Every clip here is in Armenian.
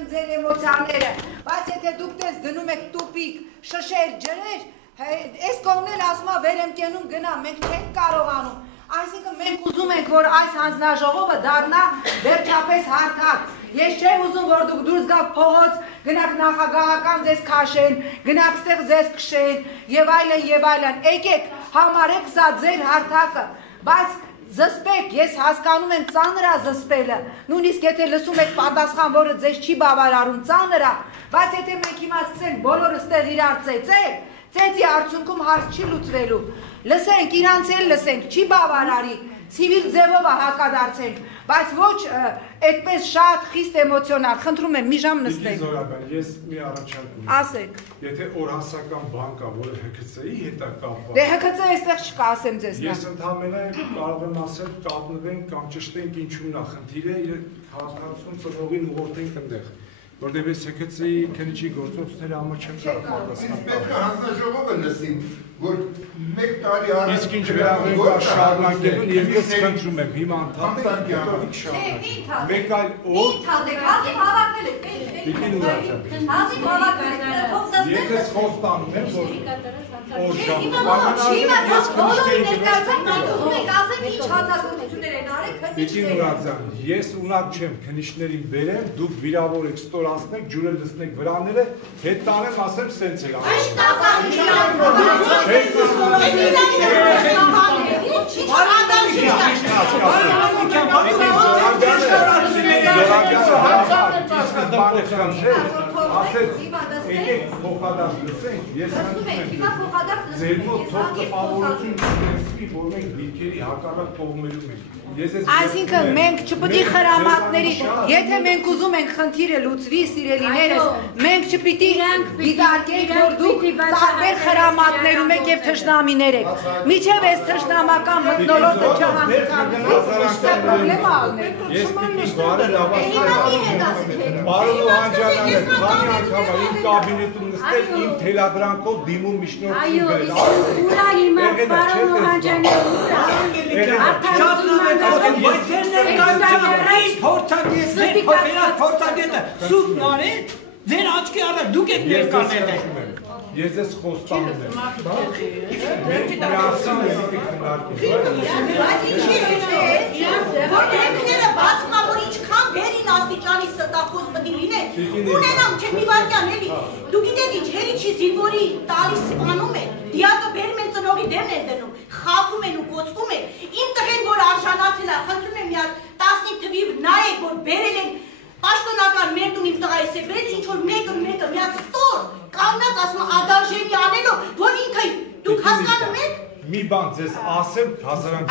եմ ձեր էմոցիաները, բայց եթե դուք տես դնում եք տուպիկ, շշեր, ջրեր, այս կողմն էլ ասում է վեր եմ կենում գնա, մենք չենք կարողանում, այսինքն մենք ուզում ենք, որ այս հանձնաժողովը դառնա վերջապես հարթակ, ես չեմ ուզում, որ դուք դուրս գաք փողոց, գնաք նախագահական ձեզ քաշեն, գնաք ստեղ ձեզ քշեն, եւ այլն, եկեք համարեք սա ձեր հարթակը, բայց զսպեք, ես հասկանում եմ ծանր է զսպելը, նույնիսկ եթե լսում եք պատասխան, որը ձեզ չի բավարարում ծանր է, բայց եթե մենք հիմա սկսենք բոլորը ստեղ իրար ծեծել, ծեծի արդյունքում հարց չի լուծվելու, լսենք, իրանց էլ լսենք, չի բավարարի, ցիվիլ ձևով հակադարձենք, բայց ոչ այդպես շատ խիստ էմոցիոնալ, խնդրում եմ մի ժամ նստենք։ Ես մի առաջարկ ունեմ։ Ասեք։ Եթե օրհասական բան կա, որը ՀՔՑ-ի հետ է կապված։ Դե ՀՔՑ-ը այստեղ չկա, ասեմ ձեզ։ Ես ընդհանրապես կարող եմ ասել, կապնվենք կամ ճշտենք ինչու՞մն է խնդիրը, քաղաքացիություն ծնողին ուղղորդենք այնտեղ։ Որտեղ ես ՀՔՑ-ի քննիչի գործողությունները համար չեմ կարող պատասխանել։ Պետք է հանձնաժողովը լսին, որ մեկ տարի առաջ իսկ ինչ վերաբերում է շարունակելուն, ես խնդրում եմ հիմա ընդհանրապես շարունակենք։ Մեկ այլ օր հազիվ հավաքվել եք, հազիվ հավաքվել եք, ես խոստանում եմ, որ օր ժամ ես ունակ չեմ քննիչներին բերեմ, դուք վիրավոր եք ստորացնեք, ջուրը լցնեք վրաները, հետ տանեմ, ասեմ սենց էր ասեց եկեք փոխադարձ լսենք, ես հանդիպում եմ ձեր մոտ թող տպավորություն չունեցվի, որ մենք դիրքերի հակառակ կողմերում ենք։ Այսինքն մենք չպետք է խրամատների, եթե մենք ուզում ենք խնդիրը լուծվի, սիրելիներս, մենք չպետք է դիտարկենք, որ դուք տարբեր խրամատներում եք եւ թշնամիներ եք։ Միջև այս թշնամական մթնոլորտը չհանդիպի, պրոբլեմա ալներ։ Ես պիտի բարել ավաստել Պարոն Օհանջանյանը, քանի անգամ իմ կաբինետում նստել, իմ թելադրանքով դիմում միջնորդին գրել։ Ուրա հիմա Պարոն Օհանջանյանը Փորձագետը սուտն արեց, ձեր աչքի առաջ դուք եք ներկանել եք։ Ես ես խոստանում եմ։ Մենք միասին եկեք քննարկենք։ Որտեղները բացում է, որ ինչքան վերին աստիճանի ստախոս պետք է լինեն, ունենամ չէ մի վարքյան էլի։ Դու գիտեք ինչ, հերիչի զինվորի տալիս սպանում են, դիակը բերում են ծնողի դեմն են դնում, խաբում են ու կոծվում են։ Իմ տղեն, որ արժանացել է, խնդրում եմ մի հատ 15 թվի նայեք, որ բերել են պաշտոնական մեր տուն իմ տղայի սեբրել, ինչ որ մեկը մի հատ ստոր կանգնած ասում ադարժենի անելով, որ ինքը դուք հասկանում եք։ Մի բան ձեզ ասեմ,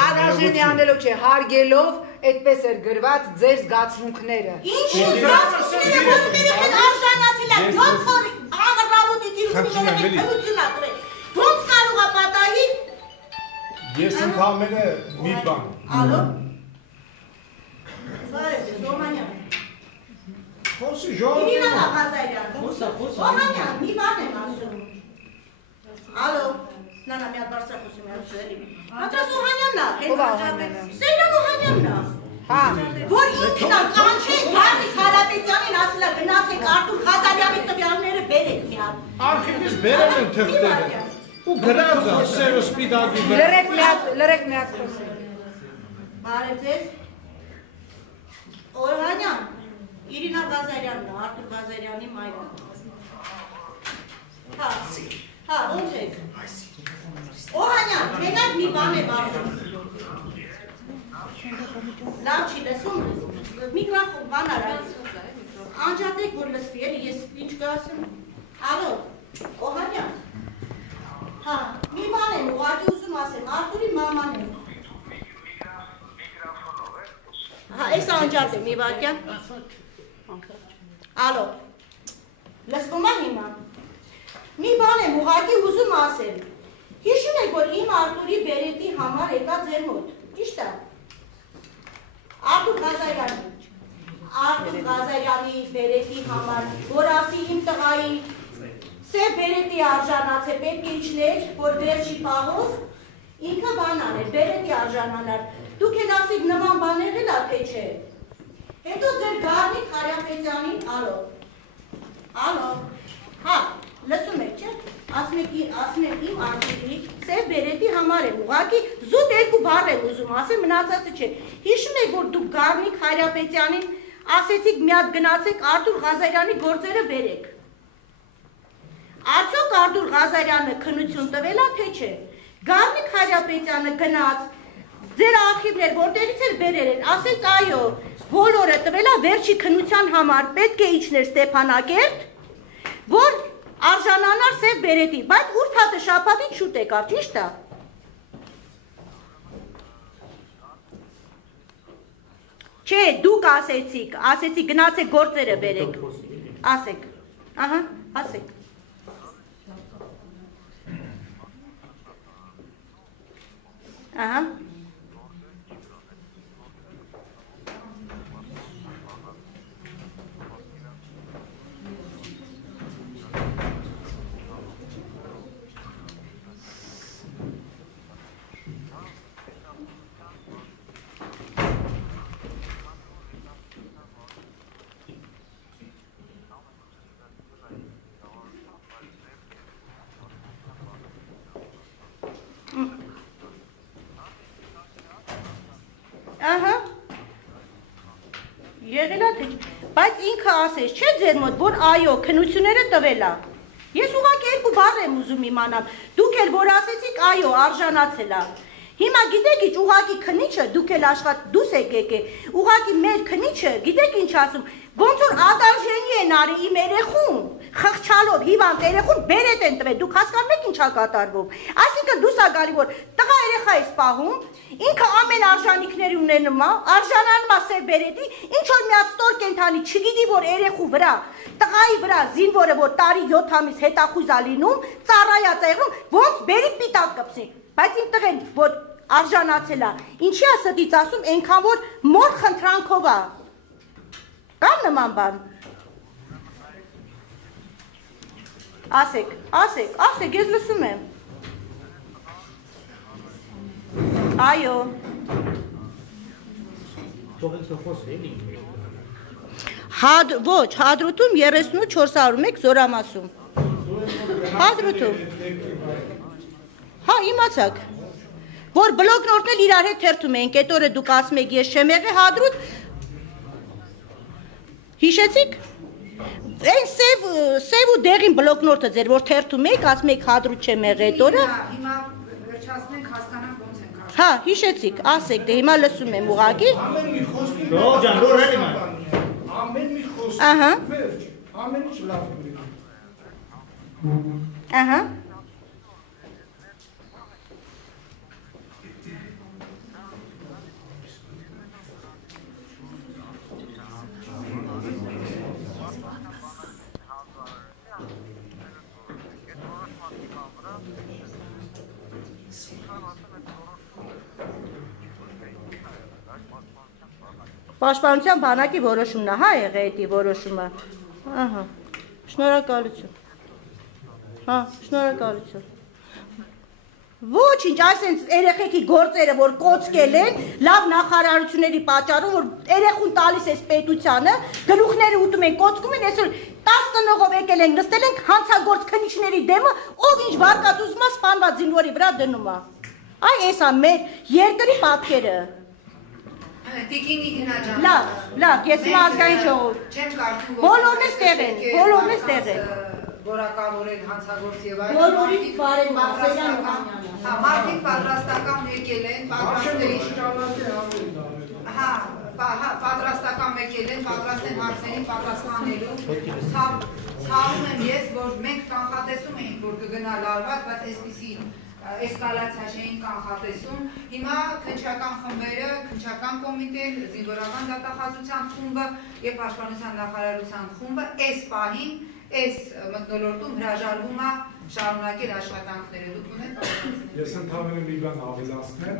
ադարժենի անելով չէ, հարգելով այդպես էր գրված ձեր զգացմունքները։ Ինչ զգացմունքները, որ երեխան արժանացել է 7 օր անռավոտի տիրությունները մենք թվություն ակրել։ Ոնց կարող է պատահի։ Ես ընդհանրապես մի բան։ Ալո։ Խոսի ժողովուրդ։ Իրինա Ղազարյան։ Օհանյան, մի բան եմ ասում։ Ալո, նանա մի հատ բարձր խոսում եմ ասել։ Հատրաս Օհանյանն է, հենց Ղազարյան։ Սերյան Օհանյանն է։ Հա։ Որ ինքն է կանչեն Գարնիկ Հարապետյանին ասել է գնացեք Արտուր Ղազարյանի տվյալները բերեք մի հատ։ Արխիվից բերել են թղթերը։ Ու գրած է սերը սպիտակի վրա։ Լրեք մի հատ խոսել։ Բարև ձեզ։ Օհանյան, Իրինա Ղազարյանն է, Արտուր Ղազարյանի մայրը։ Հա, ոնց եք։ Օհանյան, մենակ մի բան եմ ասում։ Լավ չի լսում, միկրոֆոն բան արած։ Անջատեք, որ լսվի էլի, ես ինչ կասեմ։ Ալո, Օհանյան։ Հա, մի բան եմ, ուղղակի ուզում ասեմ, Արտուրի մաման եմ։ Հա, ես անջատ եմ, մի վարկյան։ Ալո, լսվում է հիմա։ Մի բան եմ, ուղղակի ուզում ասեմ։ Հիշում եք, որ իմ Արտուրի բերետի համար եկա ձեր մոտ, ճիշտ է։ Արտուր Ղազարյանի բերետի համար, որ ասի իմ տղայի սև բերետի արժանաց է պետք է իջներ, որ վերջի պահով ինքը բան աներ, բերետի արժանանար։ Դուք էլ ասիք նման բաներ էլ ա թե չէ։ Հետո ձեր Գառնիկ Հարապետյանին, ալո, հա, լսում եք, չէ, ասում եք իմ արկետի, սև բերետի համար եմ, ուղղակի զուտ երկու բառ եմ ուզում, ասեմ մնացածը չէ, հիշում եք, որ դուք Գառնիկ Հարապետյանին ասեցիք մի հատ գնացեք Արտուր Ղազարյանի գործերը բերեք, արդյոք Արտուր Ղազարյանը քննություն տվել է, թե չէ, Գառնիկ Հարապետյանը գնաց, ձեր արխիվներ որտեղից էր բերել են, ասեց այո, բոլորը տվել է վերջի քննության համար, պետք է իջներ Ստեփանակերտ, որ արժանանար սև բերետի, բայց ուրբաթը շաբաթին շուտ եկավ, ճիշտ է։ Չէ, դուք ասեցիք գնացեք գործերը բերեք, ասեք, ահա, ասեք։ Ահա։ Ահա, եղել է թե, բայց ինքը ասես, չէ ձեր մոտ, որ այո, քննությունները տվել է, ես ուղղակի երկու բառ եմ ուզում իմանալ, դուք էլ որ ասեցիք այո, արժանացել է, հիմա գիտեք ինչ, ուղղակի քննիչը, դուք էլ աշխատ դուս եք եկե, ուղղակի մեր քննիչը, գիտեք ինչ ասում, ոնց որ ադարժենի են արի իմ երեխուն, խղճալով հիվանդ երեխուն բերետ են տվել, դուք հասկանում եք ինչ է կատարվում, այսինքն դուս ա գալի, որ տղա երեխա է սպահում, ինքը ամեն արժանիքների ունենում է, արժանանում է սև բերետի, ինչ որ մի հատ ստոր կենդանի չգիտի, որ երեխու վրա, տղայի վրա զինվորը, որ տարի 7 ամիս հետախույզ է լինում, ծառայած է եղնում, ոնց բերի պիտակ կպսի, բայց իմ տղեն, որ արժանացել է, ինչի է ստից ասում, այնքան որ մոր խնդրանքով է, կան նման բան, ասեք, ես լսում եմ, այո, ոչ, հադրութում 3401 զորամասում, հադրութում, հա, իմացակ, որ բլոկնորտն էլ իրար հետ թերթում ենք, այդ օրը դուք ասում եք, ես չեմ եղել հադրութ, հիշեցիք, այն սև ու դեղին բլոկնորտը ձեր, որ թերթում եք, ասում եք հադրութ չեմ եղել այդ օրը, հիմա վերջացնենք, հասկանանք ոնց ենք հա, հիշեցիք, ասեք, դե հիմա լսում եմ ուղղակի, ամեն մի խոսք, ահա, վերջ, ամեն ինչ լավ կլինի, ահա, Պաշտպանության բանակի որոշումն է, հա եղել էդի որոշումը, ահա, շնորհակալություն, հա, շնորհակալություն, ոչ ինչ, այսենց երեխեքի գործերը, որ կոծկել են, լավ նախարարությունների պատճառով, որ երեխուն տալիս ես պետությանը, գլուխները ուտում են, կոծկում են, այսօր 10 տնողով եկել ենք, նստել ենք հանցագործ քննիչների դեմը, ով ինչ վարկած ուզում է սպանված զինվորի վրա դնում է, այ էս է մեր երկրի պատկերը, Տիկինի գնաջան, լավ, ես իմ ազգային ժողով, չեմ կարծում, բոլորն ես տեղ են, որակավորել հանցագործ եւ այլ, բոլորին բարև Մարսելյան ու Համյանը, հա, մարդիկ պատրաստական եկել են, պատրաստական եկել են, պատրաստ են հարցերին պատասխանելու, ցավում եմ ես, որ մենք կանխատեսում էինք, որ կգնա լարված, բայց այսպիսի էսկալացիա չէին կանխատեսում, հիմա քննչական խմբերը, քննչական կոմիտեն, զինվորական դատախազության խումբը եւ պաշտպանության նախարարության խումբը այս պահին, այս մթնոլորտում հրաժարվում է շարունակել աշխատանքները, դուք ունեք։ Ես ընդհանրապես մի բան ավելացնեմ,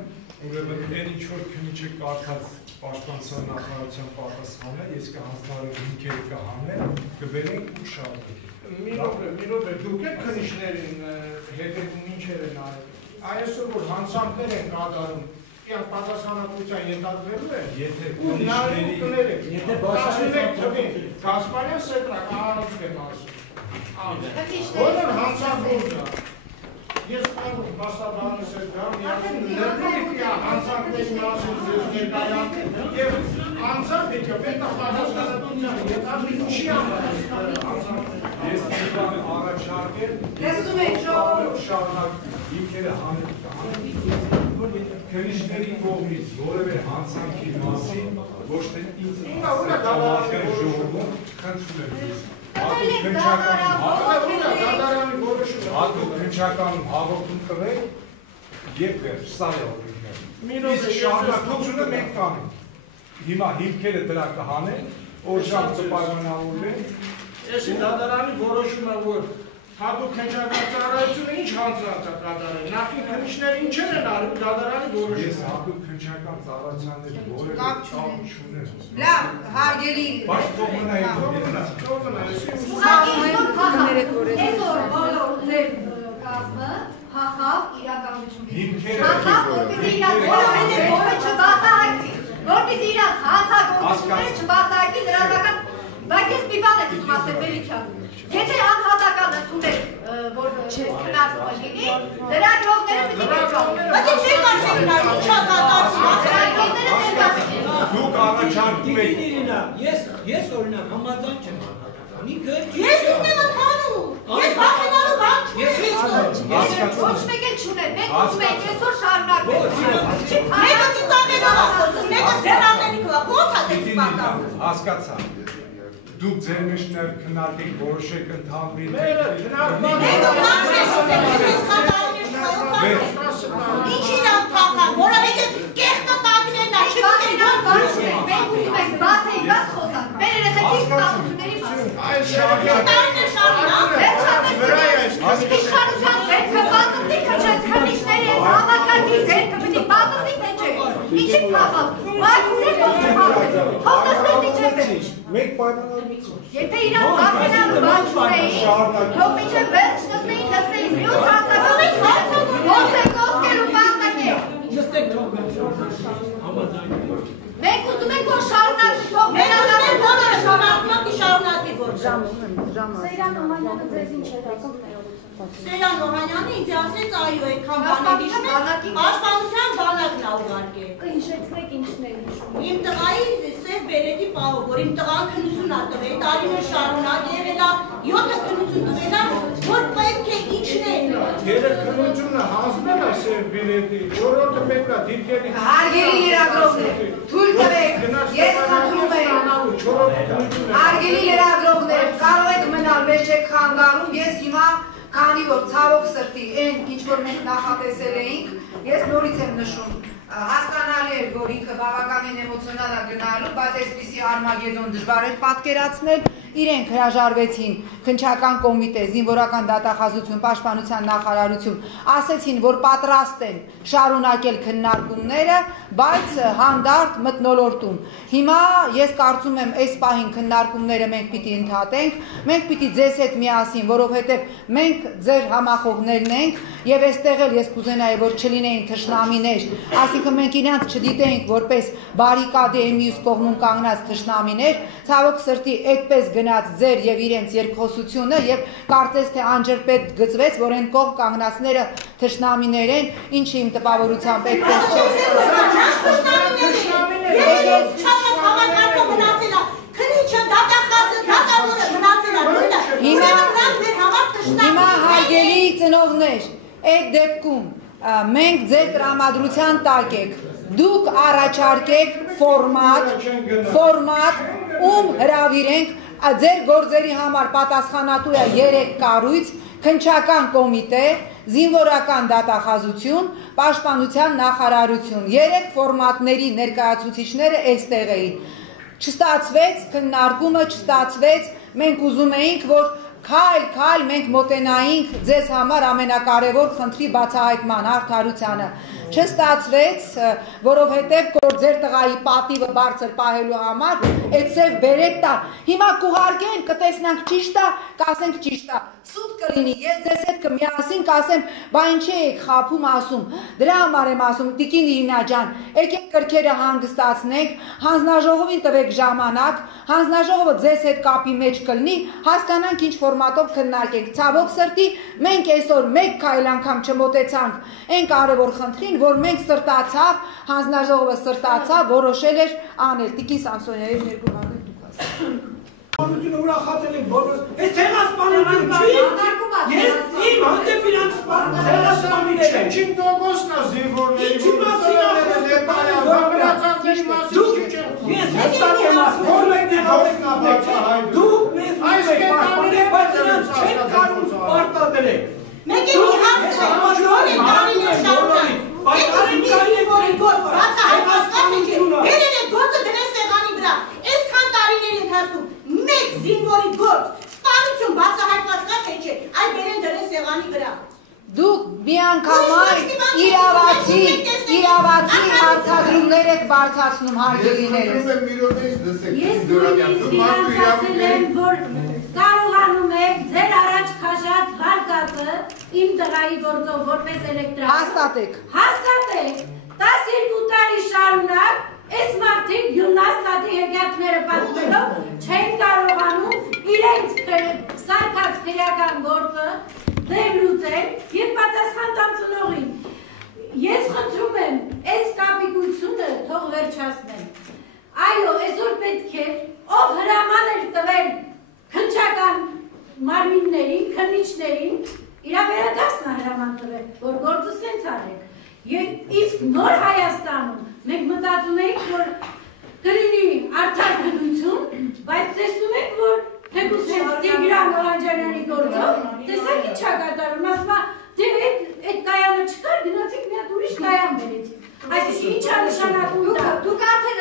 ուրեմն այն ինչ որ քննիչը կարդաց պաշտպանության նախարարության պատասխանը, ես կհանձնարարեմ հիմքերը կհանեմ, կբերենք ու շարունակենք։ Մի րոպե, դուք եք քննիչներին հետևում ինչեր են արել։ Այսօր որ հանցանքներ են կատարում, պատասխանատվության ենթարկվելու է։ Եթե Կասպարյան Սետրակ անանոց եմ ասում։ Բոլոր հանցանքները ես պարում պաստաբանս է դամ, լրվիվ հանցանքների մասին ձեզ ներկայանք և անցանք պետք է պատասխանատվության ենթարկվի չի անցանք։ Ես ներկան առաջարկել Լսում եք ժողովուրդ հիմքերը քրիշների կողմից որևէ հանցանքի մասին ոչ թե ինձ ժողովում խնդրում եմ հատուկ քննչականում հաղորդում տվեք և վերջ, սա է օրինքները։ Իսկ շարունակությունը մենք կանենք։ Հիմա հիմքերը դրա կհանեն, օրժամ կպայմանավորվեն։ Ես դատարանի որոշումը, որ հատուկ քննչական ծառայությունը ինչ հանցանք է կատարել, նախին քննիչները ինչեր են արում դատարանի որոշումը։ Ես հատուկ քննչական ծառայության հետ որևէ կապ չունեմ։ Լավ, հարգելի Բայց թող մնա Այսօր բոլոր ձեր կազմը հախավ իրականությունից։ Հախավ, որպեսզի իրաց հանցագործությունները չբացահայտի դրամական, բայց ես մի բան եմ ուզում ասել Մելիքյան։ Եթե անհատական ընդունել, որ քննարկումը լինի, լրագրողները պիտի ներկայացնեն։ Բայց ինչ եք ասել նա, ի՞նչ է կատարվում։ Լրագրողները ներկայացնեն։ Դուք առաջարկում եք Ես օրինակ համաձայն չեմ։ Ես ինձ եմ ընդհանում։ Ես վախենալու բան չունեմ։ Ոչ մեկ էլ չուներ, մենք ուզում ենք այսօր շարունակվենք։ Մեկը ծիծաղելով է խոսում, մեկը դեռ ամենիկով է, ո՞նց է դες պատահում։ Հասկացա։ Դուք ձեր մեջ քննարկեք, որոշեք ընդհանրի։ Ինչ իրան փախան, որովհետև կեղտը տակներն է, չգիտեն Մենք ուզում ենք բաց էի բաց խոսանք, մեր երեխեքի սպասությունների Իշխանության դերքը պատրտի քչեց քննիչների ես համակարգի դերքը պիտի պատրտի թե չէ։ Ինչի փախավ, մարգուզեր թող չփախվեց, թող նստեն միջև։ Մեկ պայմանավորություն։ Եթե իրան վախենալու բան չունեին, թող միջև վերջ նստեին, մյուս հանցագործությունները ոնց է կոսկելու պարտակել։ Նստեք թող համաձայն։ Մենք ուզում ենք որ շարունակվի, թող վերանալու բոլորը շարունակվի շարունակվի որ Սեյրան Օհանյանը ձեզ ինչ է ասում ներողություն։ Սեյրան Օհանյանը ինձ ասեց այո, այդքան բաներ հիշում եք, պաշտպանության բանակն է ուղարկել։ Կհիշեցնեք ինչն է հիշում։ Իմ տղայի սև բերետի պահով, որ իմ տղան քննություն ա տվել, տարիներ շարունակ եղել ա, 7 քննություն տվել ա, որ պետք է իջնել։ Երեք քննությունը հանձնել է սև բերետի, 4-րդը պետք է դիրքերի։ Հարգելի լրագրողներ, թույլ տվեք, ես խնդրում եմ։ Հարգելի լրագրողներ, կարող եք մնալ, մեր չեք խանգարում, ես հիմա քանի որ ցավոք սրտի այն ինչ որ մենք նախատեսել էինք, ես նորից եմ նշում, հասկանալի էր, որ ինքը բավականին էմոցիոնալ է գնալու, բայց այսպիսի արմագեդոն դժվար էր պատկերացնել, իրենք հրաժարվեցին քննչական կոմիտե, զինվորական դատախազություն, պաշտպանության նախարարություն, ասեցին, որ պատրաստ են շարունակել քննարկումները, բայց հանդարտ մթնոլորտում։ Հիմա ես կարծում եմ, այս պահին քննարկումները մենք պիտի ընդհատենք, մենք պիտի ձեզ հետ միասին, որովհետև մենք ձեր համախոհներն ենք, եւ այստեղ էլ ես կուզենայի, որ չլինեին թշնամիներ, այսինքն մենք իրանց չդիտենք որպես բարիկադի մյուս կողմում կանգնած թշնամիներ, ցավոք սրտի այդպես գնաց ձեր եւ իրենց երկխոսությունը եւ կարծես թե անջրպետ գծվեց, որ այն կողմ կանգնածները թշնամիներ են, ինչը իմ տպավորությամբ այդպես Հիմա հարգելի ծնողներ, այդ դեպքում մենք ձեր տրամադրության տակ եք, դուք առաջարկեք ֆորմատ, ում հրավիրենք, ձեր գործերի համար պատասխանատու է 3 կառույց, քննչական կոմիտե, զինվորական դատախազություն, պաշտպանության նախարարություն, 3 ֆորմատների ներկայացուցիչները այստեղ էին։ Չստացվեց, քննարկումը չստացվեց, մենք ուզում էինք, որ քայլ մենք մոտենայինք ձեզ համար ամենակարևոր խնդրի բացահայտման, արդարությանը։ չստացվեց, որովհետև որ ձեր տղայի պատիվը բարձր պահելու համար այդ սև բերետա հիմա կուղարկեն կտեսնանք ճիշտ է կասենք ճիշտ է սուտ կլինի ես ձեզ հետ կմիասին կասեմ բա ինչի եք խափում ասում դրա համար եմ ասում տիկին Իրինա ջան եկեք կրքերը հանգստացնենք հանձնաժողովին տվեք ժամանակ հանձնաժողովը ձեզ հետ կապի մեջ կլինի հասկանանք ինչ ֆորմատով քննարկենք ցավոք սրտի մենք այսօր մեկ քայլ անգամ չմոտեցանք այն կարևոր խնդրին որ մենք սրտացավ հանձնաժողովը սրտացավ որոշել էր անել տիկին Սամսոնյանի երկու բան դուք ասեք Պանությունը ուրախացել ենք բոլորս, ես ցեղասպանություն չի, ես իմ հանդեպ իրանց ցեղասպանություն չեմ, Չին տոկոսն է զինվորների, ինչի մասին ես հստակ եմ ասում, որ մենք ներողենք, դուք մեզ պաշտպանեք, բայց իրանց չեք կարող պարտադրել։ Մենք մի հարցը բոլորի տարիներ շարունակ, այդ զինվորի գործը, բացահայտված չէ, բերել է գործը դրել սեղանի վրա, այսքան տարիների ընթացքում մեկ զինվորի գործ, սպանություն բացահայտված կա թե չէ, այդ բերեն դրել սեղանի վրա։ Դուք միանգամայն իրավացի հարցադրումներ եք բարձրացնում հարգելիներս։ Ես նույնիսկ իրանցացել եմ, որ կարողանում եք ձեր առաջ քաշած վարկածը իմ տղայի գործով որպես էլեկտրական հաստատեք 12 տարի շարունակ այս մարդիկ Յունաստատի հեքիաթները պատմելով չեն կարողանում իրենց սարքած քրեական գործը դերլուծել և պատասխան տան ծնողին։ Ես խնդրում եմ այս կապիկությունը թող վերջացնեն։ Այո, այսօր պետք է ով հրաման էր տվել քննչական մարմիններին, քննիչներին, իրա վերադարձն է հրաման տվել, որ գործը սենց արեք։ Իսկ նոր Հայաստանում մենք մտածում ենք, որ կլինի արդար գնություն, բայց տեսնում ենք, որ թեկուզ հենց Տիգրան Օհանջանյանի գործով, տեսակ ինչ է կատարում, ասում է, դե այդ կայանը չկար, գնացիք մի հատ ուրիշ կայան բերեցիք։ Այսինքն ինչ է նշանակում դա։ Դուք արդեն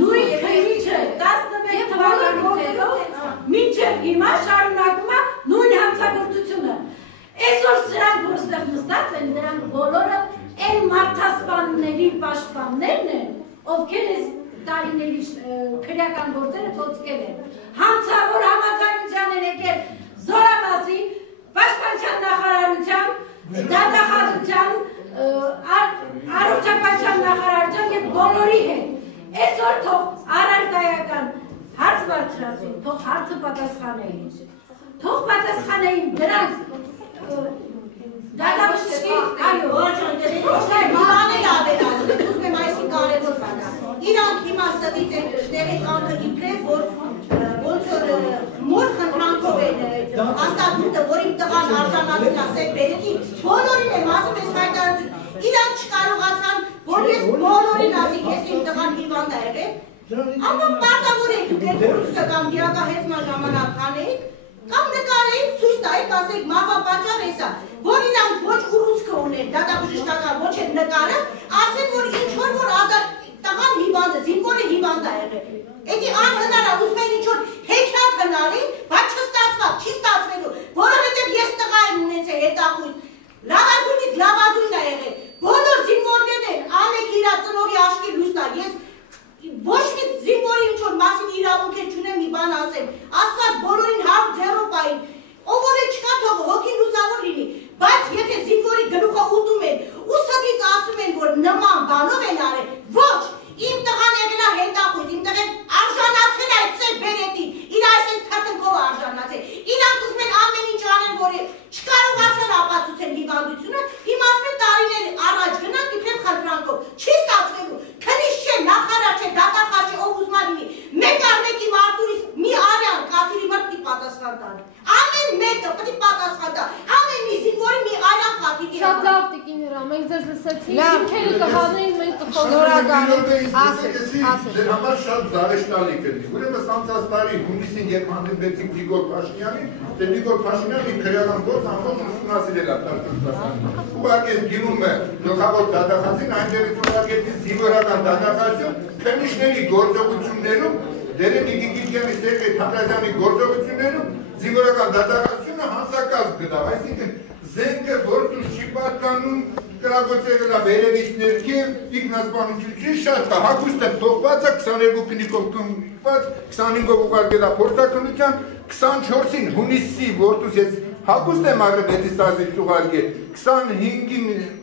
նույն քննիչը 11 թվականից հետո մինչև հիմա շարունակում է նույն հանցագործությունը։ Այսօր սրանք որ ստեղ նստած են, դրանք բոլորը այն մարդասպանների պաշտպաններն են, ովքեր այս տարիների քրեական գործերը կոծկել են։ Հանցավոր համաձայնության են եկել Զորամասի, Պաշտպանության նախարարության, Դատախազության, Առողջապահության նախարարության և բոլորի հետ։ Այսօր թող առարկայական հարց բարձրացին, թող հարցը պատասխանեին։ Թող պատասխանեին դրանց դատաբժշկի, այո, Մանել ավելացրել, ուզում եմ այսին կարևոր բան է։ Իրանք հիմա ստից են շների կանքը իբրև, որ ոնց որ մոր խնդրանքով են հաստատումը, որ իմ տղան արժանացել է սև բերետի, բոլորին եմ ասում ես հայտարարություն, իրանք չկարողացան, որ ես բոլորին ասիկ, ես իմ տղան հիվանդ է եղել, ամեն պարտավոր եք դուք եք ռուսկը կամ դիակահեզման ժամանակ հանեիք, կամ նկարեիք, ցույց տայիք, ասեք մահապատճառ էսա, որ իրանք ոչ ուռուցքը ունեն, դատաբժշկական ոչ են նկարը, ասեն, որ ինչ-որ տղան հիվանդ է, զինվորը հիվանդ է եղել։ Էդի անհնար է, ուզում են ինչ-որ հեքիաթ հնարի, բայց չստացված, չի ստացվելու, որովհետև ես տղա եմ ունեցել հետախույն, լավագույնից լավագույնն է եղել, բոլոր զինվորներն են, անեք իրա ծնողի աչքի լույսն է, ես ոչ մի զինվորի ինչ-որ մասին իրավունք է չունեմ մի բան ասեմ, ասված բոլորին հարկ ձեռոպային, ով որ չկա թողը, հոգին լուսավոր լինի, բայց եթե զինվորի գլուխը ուտում են, ու ստից ասում են, որ նման բանով են արել, ոչ, իմ տղան եղել է հետախույզ, իմ տղեն արժանացել է այդ սև բերետին, իր այսպես քրտնքով արժանացել, իրանք ուզում են ամեն ինչ անեն, որ չկարողացան ապացուցել հիվանդությունը, հիմա ասում են տարիներ առաջ գնանք իբրև խնդրանքով, չի ստացվելու, քննիչ չէ, նախարար չէ, դատախազ չէ, ով ուզում է լինի, մեկ առ մեկի մարդուրից մի արյան կաթիլի մոտ պիտի պատասխան տան, ամեն մեկը պիտի պատասխան տա, ամեն մի զինվորի մի արյան կաթիլի։ Շատ լավ տիկին Իրա, մենք ձեզ լսեցինք, ինքերը կհանեին, մենք Շնորհակալ Ձեր համար շատ զարեշտալի կլինի։ Ուրեմն անցած տարի հունիսին երբ հանդիպեցինք Նիկոլ Փաշինյանին, դե Նիկոլ Փաշինյանը քրեական գործ ամբողջ ուսումնասիրել է Տաշկենտում։ Ուղղակի դիմում է գլխավոր դատախազին, այնտեղից ուղղակի զինվորական դատախազում քննիչների գործողություններում Դերենի Գիգիկյանի Սերգեյ Թանգազյանի գործողություններում զինվորական դատախազությունը հանցակազմ գտավ, այսինքն զենքը գործ չի պատկանում կրագոցը գլա վերևից ներքև ինքնասպանություն շատ կա, հագուստը փոխված է 22 քնիկով կնված, 25-ով ուղարկել է փորձաքննության, 24-ին հունիսի որդուս ես հագուստ եմ առել 6 ուղարկել, 25-ին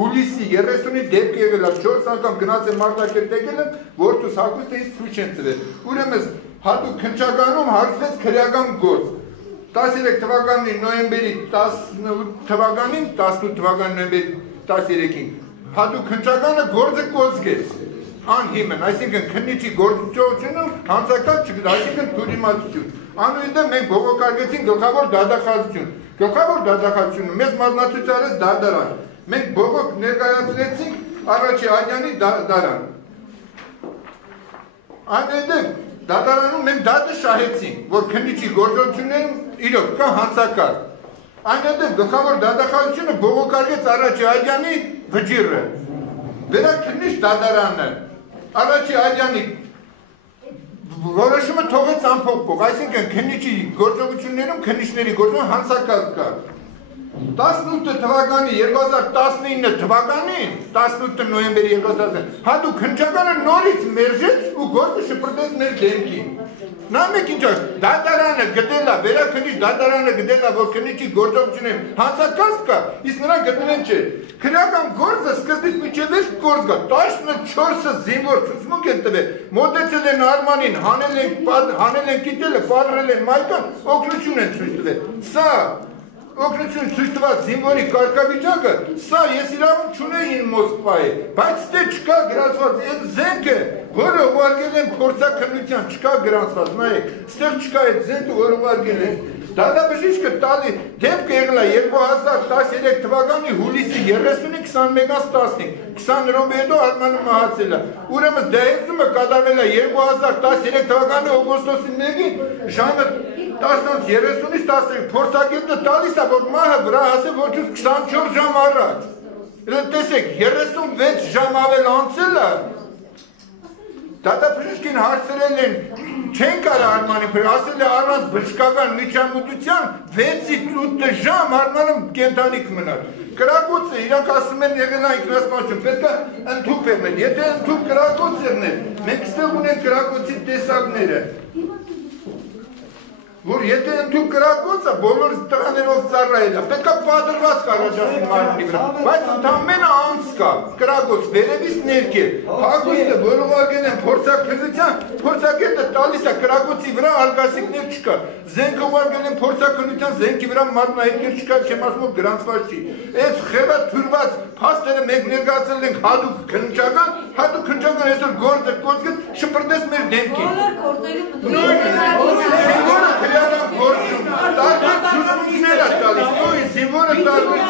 հուլիսի 30-ի դեպք եղել է 4 անգամ գնաց եմ Մարտակերտ եկել եմ, որդուս հագուստը ինձ ցույց են տվել, ուրեմն հատուկ քննչականում հարցվեց քրեական գործ 13 թվականի նոյեմբերի 18 թվականին 18 թվականի նոյեմբերի 13-ին հատուկ քննչականը գործը կոծկեց անհիմն, այսինքն քննիչի գործողությունում հանցակաց չկա, այսինքն թյուրիմացություն անուիդը մենք բողոքարկեցին գլխավոր դատախազությունը մեզ մատնացույց արեց դատարան մենք բողոք ներկայացրեցինք առաջի Ադյանի դատարան այնուհետև դատարանում մենք դատը շահեցինք, որ քննիչի գործողություններում իրոք կա հանցակարգ այնուհետև գլխավոր դատախազությունը բողոքարկեց առաջի Ադյանի վճիռը վերաքննիչ դատարանը առաջի Ադյանի որոշումը թողեց անփոփոխ, այսինքն քննիչի գործողություններում քննիչների գործողություն հանցակարգ կա 18 թվականի 2019 թվականին 18 նոյեմբերի 2019 հատուկ քննչականը նորից մերժեց ու գործը շպրտեց մեր դեմքին նամեք ինչա դատարանը գտել է վերաքննիչ դատարանը գտել է որ քննիչի գործողությունները հանցակարգ կա իսկ նրանք գտնել են չէ քրեական գործը սկզբից մինչև վերջ գործ կա 14-ը զինվոր ցուցմունք են տվել մոտեցել են Արմանին հանել են կիտելը պատռել են մայքան օգնություն են ցույց տվել սա օգնություն ցույց տված զինվորի կարգավիճակը սա ես իրավունք չունեի Մոսկվայի բայց դե չկա գրանցված այդ զենքը որը ուղարկել են փորձաքննության չկա գրանցված նայեք ստեղ չկա այդ զենքը որ ուղարկել են դատաբժիշկը տալի դեպք եղել է 2013 թվականի հուլիսի 30-ի 21-15 20 րոպե հետո Արմանը մահացել է ուրեմն դեպքը կատարվել է 2013 թվականի օգոստոսի 1-ին ժամը 10:30-ից 13 փորձագետը տալիս է որ մահը վրա հասել ոչուց 24 ժամ առաջ տեսեք 36 ժամ ավել անցել է դատաբժիշկին հարցրել են չեն կարող Արմանի ասել է առանց բժշկական միջամտության 6-ից 8 ժամ Արմանը կենթանի կմնար կրակոցը իրանք ասում են եղել է ինքնասպանություն պետք է ընդհուպել են եթե ընդհուպ կրակոց եղնել մենք ստեղ ունենք կրակոցի տեսակները որ եթե ընդհուպ կրակոցը բոլոր տղաներով ծառայել է պետք է պատրված կառաջացնի մարմնի վրա բայց ընդամենը անց կա կրակոց վերևից ներքև հագուստը որ ուղարկել են փորձաքննության փորձագետը տալիս է կրակոցի վրա արգասիքներ չկա զենքը ուղարկել են փորձաքննության զենքի վրա մատնահետքեր չկա չեմ ասում որ գրանցված չի այս խելա թուրված փաստերը մենք ներկայացրել ենք հատուկ քննչական այսօր գործը կոծկեց շպրտեց մեր դեմքին քրեական գործում տարբեր ցուցումներ է տալիս նույն զինվորը տարբեր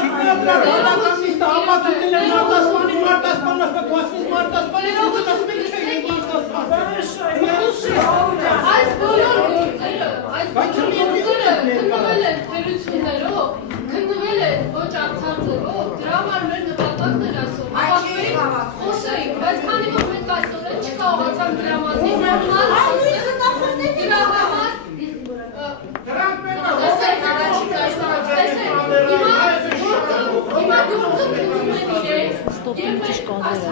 այս բոլոր գործերը քննվել են թերություններով քննվել են ոչ արդարձերով դրա համար մեր նպատակն էր այսօր խոսեինք բայց քանի որ մենք այսօր չկարողացանք դրա մասին դրա համար Հիմա գործը քննում են իրենց, երբ այս